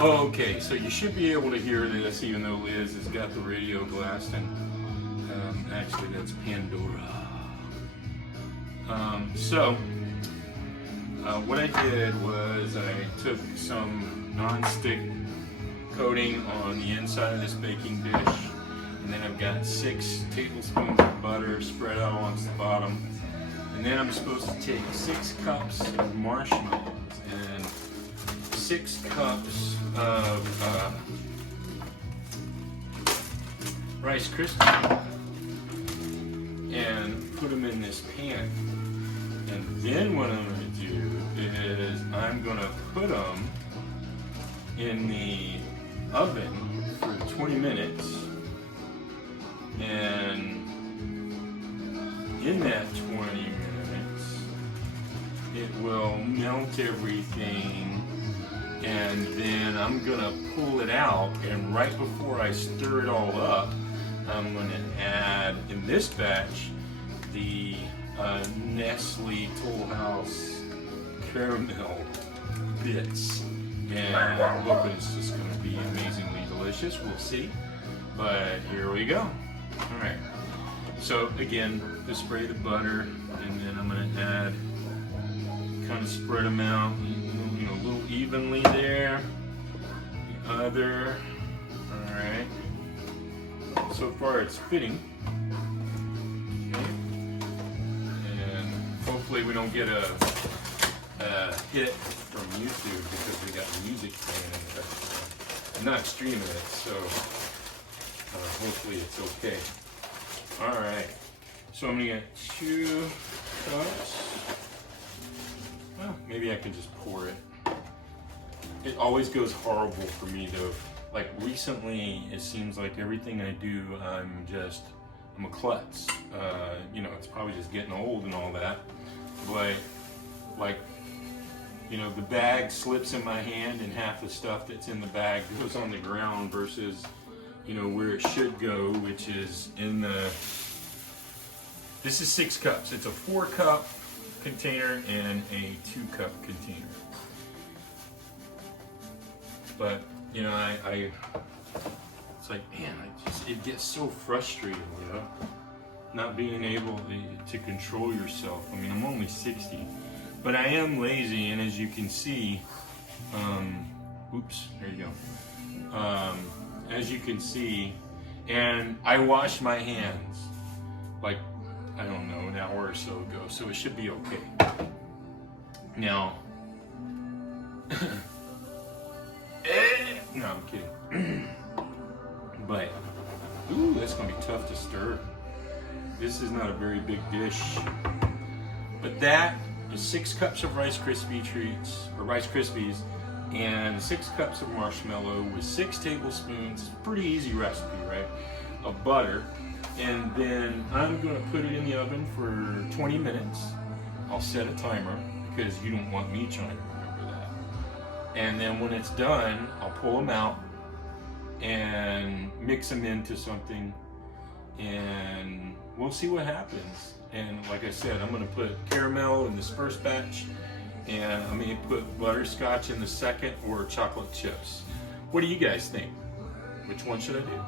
Oh, okay, so you should be able to hear this even though Liz has got the radio blasting. Actually, that's Pandora. What I did was I took some non-stick coating on the inside of this baking dish, and then I've got 6 tablespoons of butter spread out along the bottom, and then I'm supposed to take 6 cups of marshmallows and 6 cups of Rice Krispies and put them in this pan. And then what I'm going to do is I'm going to put them in the oven for 20 minutes. And in that 20 minutes, it will melt everything. And then I'm going to pull it out. And right before I stir it all up, I'm going to add, in this batch, the Nestle Toll House caramel bits, and I'm hoping it's just going to be amazingly delicious. We'll see, but here we go. All right, so again, just spray the butter, and then I'm going to add, kind of spread them out, a little evenly there. The other, all right. So far, it's fitting. Hopefully we don't get a hit from YouTube because we got music playing in the background. I'm not streaming it, so hopefully it's okay. Alright, so I'm going to get 2 cups. Well, maybe I can just pour it. It always goes horrible for me though. Like recently, it seems like everything I do, I'm a klutz. It's probably just getting old and all that. But the bag slips in my hand and half the stuff that's in the bag goes on the ground versus, where it should go, which is in this is 6 cups. It's a 4-cup container and a 2-cup container. But, it's like, man, it gets so frustrating, not being able to control yourself. I mean, I'm only 60, but I am lazy, and as you can see, oops, there you go. As you can see, and I wash my hands, like, I don't know, an hour or so ago, so it should be okay. Now, no, I'm kidding. But, ooh, that's gonna be tough to stir. This is not a very big dish. But that is 6 cups of Rice Krispie treats, or Rice Krispies, and 6 cups of marshmallow with 6 tablespoons, pretty easy recipe, right, of butter. And then I'm gonna put it in the oven for 20 minutes. I'll set a timer because you don't want me trying to remember that. And then when it's done, I'll pull them out and mix them into something, and we'll see what happens. And like I said, I'm going to put caramel in this first batch, and I'm going to put butterscotch in the second, or chocolate chips. What do you guys think? Which one should I do?